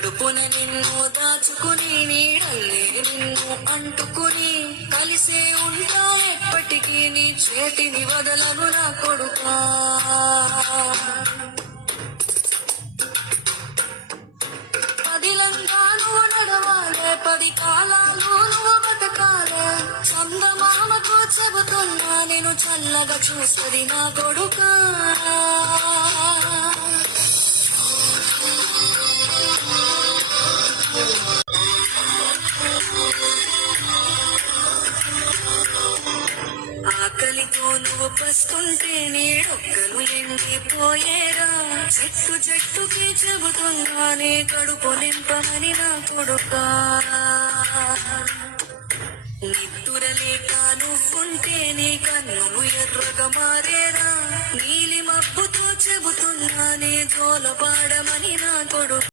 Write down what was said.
కడుపున నిన్ను దాచుకుని నీడల్లే నిన్ను అంటుకుని కలిసే ఉంటా ఎప్పటికీ నీ చేతిని వదలను నా కొడుకా. పదిలంగా నువ్వు నడవాలే, 10 కాలాలు నువ్వు బతకాలే. చందమామతో చెబుతున్నా నేను చల్లగా చూస్తుంది నా కొడుకా. ఆకలితో నువ్వు పస్తుంటే నీడొక్కలు ఎండిపోయేరా. చెట్టు చెట్టుకి చెబుతున్నానే కడుపు నింపమని నా కొడుకా. నిద్దురలేక నువ్వుంటే నీ కన్నులు ఎర్రగా మారేరా. నీలి మబ్బుతో చెబుతున్నానే జోలపాడమని నా కొడుకు.